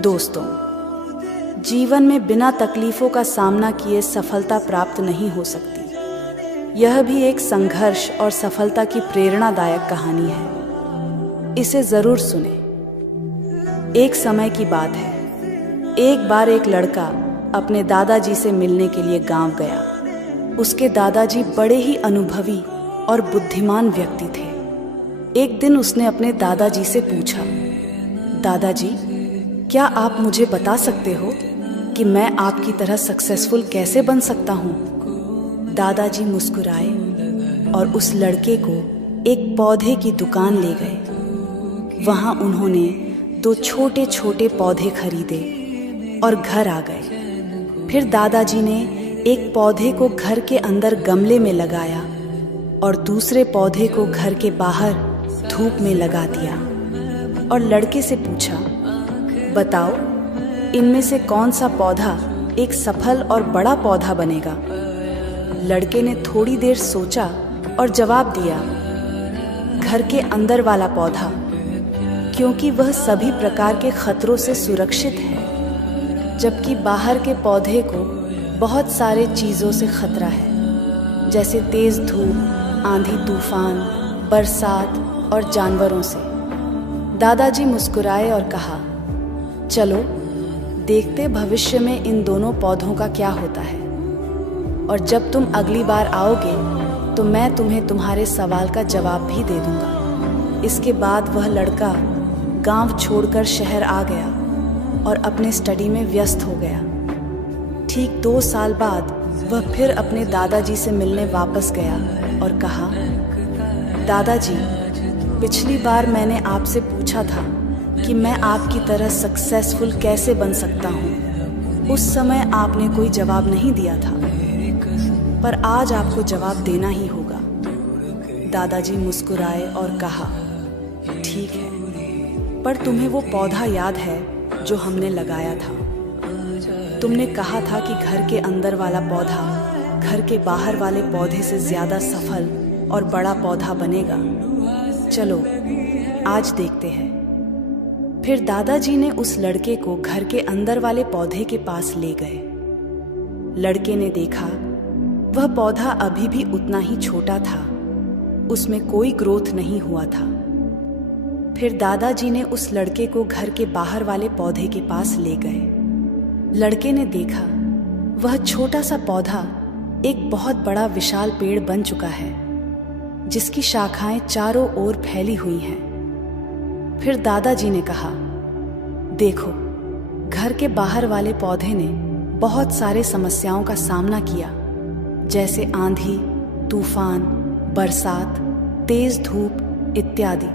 दोस्तों, जीवन में बिना तकलीफों का सामना किए सफलता प्राप्त नहीं हो सकती। यह भी एक संघर्ष और सफलता की प्रेरणादायक कहानी है। इसे जरूर सुने। एक समय की बात है। एक बार एक लड़का अपने दादाजी से मिलने के लिए गांव गया। उसके दादाजी बड़े ही अनुभवी और बुद्धिमान व्यक्ति थे। एक दिन उसने अपने दादाजी से पूछा, दादाजी, क्या आप मुझे बता सकते हो कि मैं आपकी तरह सक्सेसफुल कैसे बन सकता हूँ? दादाजी मुस्कुराए और उस लड़के को एक पौधे की दुकान ले गए। वहाँ उन्होंने 2 छोटे छोटे पौधे खरीदे और घर आ गए। फिर दादाजी ने एक पौधे को घर के अंदर गमले में लगाया और दूसरे पौधे को घर के बाहर धूप में लगा दिया और लड़के से पूछा, बताओ, इनमें से कौन सा पौधा एक सफल और बड़ा पौधा बनेगा? लड़के ने थोड़ी देर सोचा और जवाब दिया, घर के अंदर वाला पौधा, क्योंकि वह सभी प्रकार के खतरों से सुरक्षित है, जबकि बाहर के पौधे को बहुत सारे चीज़ों से खतरा है, जैसे तेज धूप, आंधी तूफान, बरसात और जानवरों से। दादाजी मुस्कुराए और कहा, चलो देखते भविष्य में इन दोनों पौधों का क्या होता है, और जब तुम अगली बार आओगे तो मैं तुम्हें तुम्हारे सवाल का जवाब भी दे दूंगा। इसके बाद वह लड़का गांव छोड़कर शहर आ गया और अपने स्टडी में व्यस्त हो गया। ठीक 2 साल बाद वह फिर अपने दादाजी से मिलने वापस गया और कहा, दादाजी, पिछली बार मैंने आपसे पूछा था कि मैं आपकी तरह सक्सेसफुल कैसे बन सकता हूँ। उस समय आपने कोई जवाब नहीं दिया था, पर आज आपको जवाब देना ही होगा। दादाजी मुस्कुराए और कहा, ठीक है, पर तुम्हें वो पौधा याद है जो हमने लगाया था? तुमने कहा था कि घर के अंदर वाला पौधा घर के बाहर वाले पौधे से ज्यादा सफल और बड़ा पौधा बनेगा। चलो आज देखते हैं। फिर दादाजी ने उस लड़के को घर के अंदर वाले पौधे के पास ले गए। लड़के ने देखा वह पौधा अभी भी उतना ही छोटा था, उसमें कोई ग्रोथ नहीं हुआ था। फिर दादाजी ने उस लड़के को घर के बाहर वाले पौधे के पास ले गए। लड़के ने देखा वह छोटा सा पौधा एक बहुत बड़ा विशाल पेड़ बन चुका है, जिसकी शाखाएं चारों ओर फैली हुई हैं। फिर दादाजी ने कहा, देखो, घर के बाहर वाले पौधे ने बहुत सारे समस्याओं का सामना किया, जैसे आंधी, तूफान, बरसात, तेज धूप इत्यादि,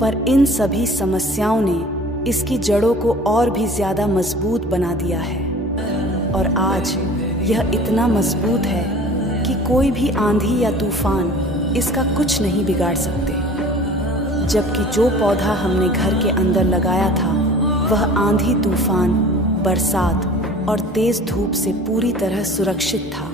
पर इन सभी समस्याओं ने इसकी जड़ों को और भी ज्यादा मजबूत बना दिया है, और आज यह इतना मजबूत है कि कोई भी आंधी या तूफान इसका कुछ नहीं बिगाड़ सकते। जबकि जो पौधा हमने घर के अंदर लगाया था वह आंधी तूफान, बरसात और तेज धूप से पूरी तरह सुरक्षित था।